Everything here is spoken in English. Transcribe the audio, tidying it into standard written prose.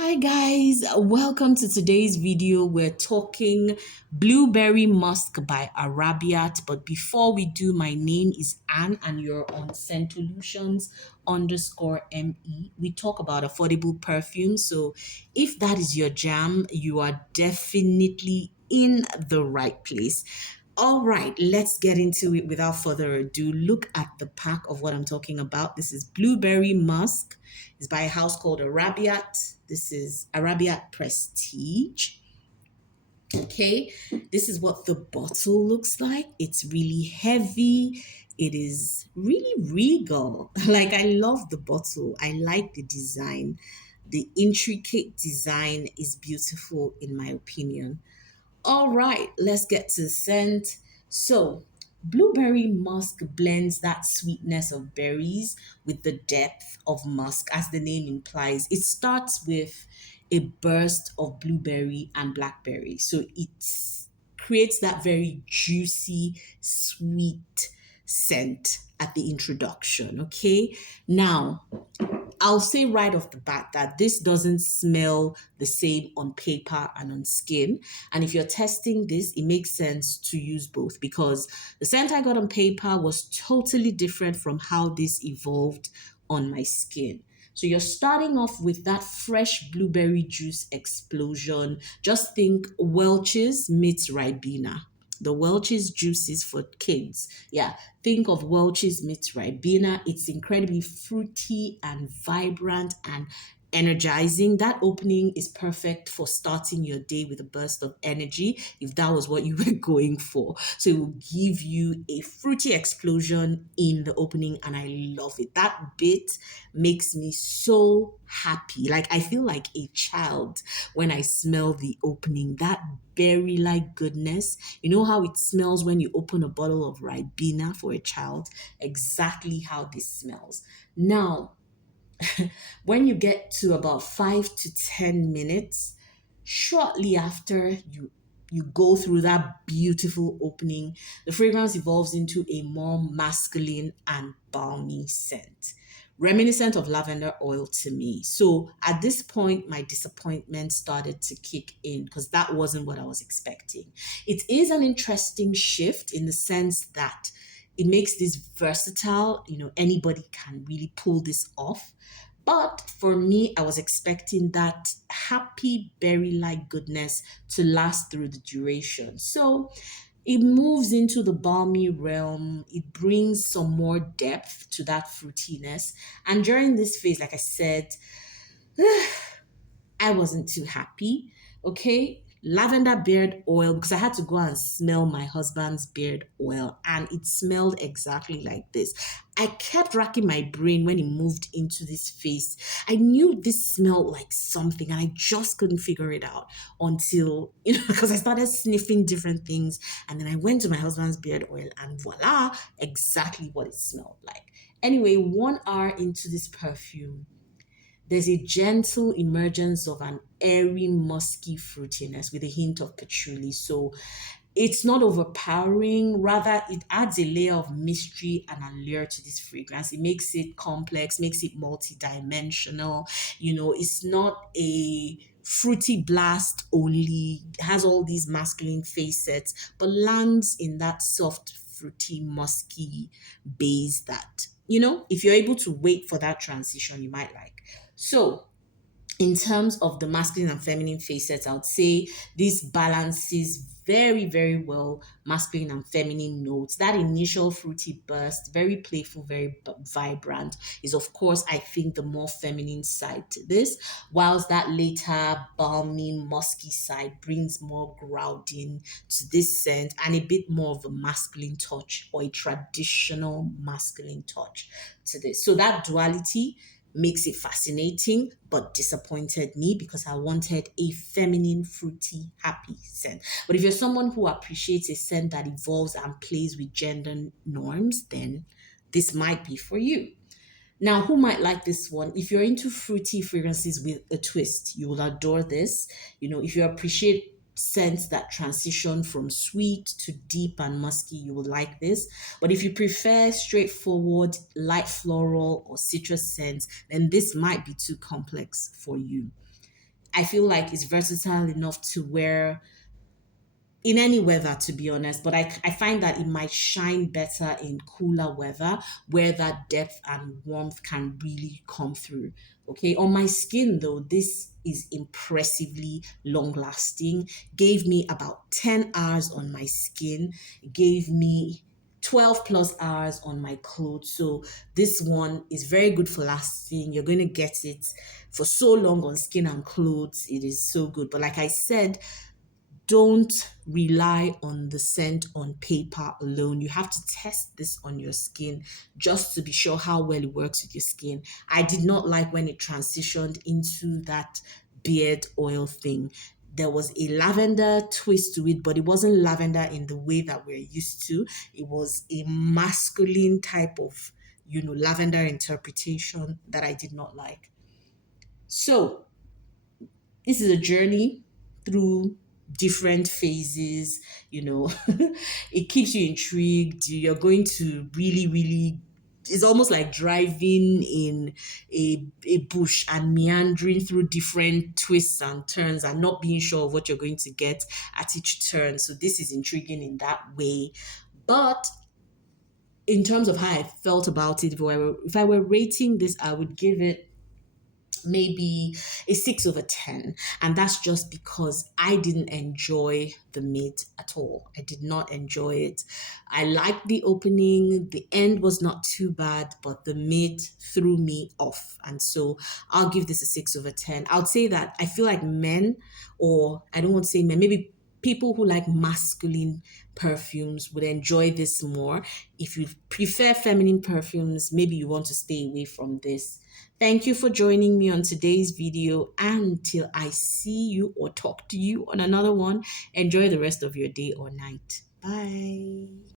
Hi guys, welcome to today's video. We're talking Blueberry Musk by Arabiyat. But before we do, my name is Anne and you're on Scentolutions_ME. We talk about affordable perfume. So if that is your jam, you are definitely in the right place. All right, let's get into it without further ado. Look at the pack of what I'm talking about. This is Blueberry Musk. It's by a house called Arabiyat. This is Arabiyat Prestige. Okay, this is what the bottle looks like. It's really heavy. It is really regal. Like, I love the bottle. I like the design. The intricate design is beautiful, in my opinion. All right, let's get to the scent. So, blueberry musk blends that sweetness of berries with the depth of musk, as the name implies. It starts with a burst of blueberry and blackberry. So, it creates that very juicy, sweet scent at the introduction. Okay, now I'll say right off the bat that this doesn't smell the same on paper and on skin. And if you're testing this, it makes sense to use both because the scent I got on paper was totally different from how this evolved on my skin. So you're starting off with that fresh blueberry juice explosion. Just think Welch's meets Ribena. The Welch's juices for kids. Yeah, think of Welch's meets Ribena. It's incredibly fruity and vibrant and energizing. That opening is perfect for starting your day with a burst of energy if that was what you were going for. So it will give you a fruity explosion in the opening, and I love it. That bit makes me so happy. Like, I feel like a child when I smell the opening. That berry like goodness. You know how it smells when you open a bottle of Ribena for a child? Exactly how this smells. Now, when you get to about 5 to 10 minutes, shortly after you go through that beautiful opening, the fragrance evolves into a more masculine and balmy scent, reminiscent of lavender oil to me. So at this point, my disappointment started to kick in because that wasn't what I was expecting. It is an interesting shift in the sense that it makes this versatile. Anybody can really pull this off. But for me, I was expecting that happy berry like goodness to last through the duration. So it moves into the balmy realm. It brings some more depth to that fruitiness. And during this phase, like I said, I wasn't too happy. Okay. Lavender beard oil, because I had to go and smell my husband's beard oil, and it smelled exactly like this. I kept racking my brain when it moved into this phase. I knew this smelled like something, and I just couldn't figure it out until, because I started sniffing different things. And then I went to my husband's beard oil, and voila, exactly what it smelled like. Anyway, 1 hour into this perfume, there's a gentle emergence of an airy, musky fruitiness with a hint of patchouli. So it's not overpowering. Rather, it adds a layer of mystery and allure to this fragrance. It makes it complex, makes it multidimensional. It's not a fruity blast only, has all these masculine facets, but lands in that soft, fruity, musky base that, if you're able to wait for that transition, you might like. So, in terms of the masculine and feminine facets, I would say this balances very, very well masculine and feminine notes. That initial fruity burst, very playful, very vibrant, is of course, I think, the more feminine side to this, whilst that later balmy, musky side brings more grounding to this scent and a bit more of a masculine touch, or a traditional masculine touch to this. So that duality makes it fascinating, but disappointed me because I wanted a feminine, fruity, happy scent. But if you're someone who appreciates a scent that evolves and plays with gender norms, then this might be for you. Now, who might like this one? If you're into fruity fragrances with a twist, you will adore this. If you appreciate scents that transition from sweet to deep and musky, you will like this. But if you prefer straightforward, light floral or citrus scents, then this might be too complex for you. I feel like it's versatile enough to wear in any weather, to be honest, but I find that it might shine better in cooler weather where that depth and warmth can really come through. Okay, on my skin though, this is impressively long lasting. Gave me about 10 hours on my skin, gave me 12 plus hours on my clothes. So this one is very good for lasting. You're going to get it for so long on skin and clothes. It is so good. But like I said, don't rely on the scent on paper alone. You have to test this on your skin just to be sure how well it works with your skin. I did not like when it transitioned into that beard oil thing. There was a lavender twist to it, but it wasn't lavender in the way that we're used to. It was a masculine type of, lavender interpretation that I did not like. So, this is a journey through different phases, you know. It keeps you intrigued. You're going to really, really, it's almost like driving in a bush and meandering through different twists and turns and not being sure of what you're going to get at each turn. So this is intriguing in that way. But in terms of how I felt about it, if I were rating this, I would give it maybe a 6/10, and that's just because I didn't enjoy the mid at all. I did not enjoy it. I liked the opening, the end was not too bad, but the mid threw me off, and so I'll give this a 6/10. I would say that I feel like men, or I don't want to say men, maybe people who like masculine perfumes would enjoy this more. If you prefer feminine perfumes, maybe you want to stay away from this. Thank you for joining me on today's video. Until I see you or talk to you on another one, enjoy the rest of your day or night. Bye.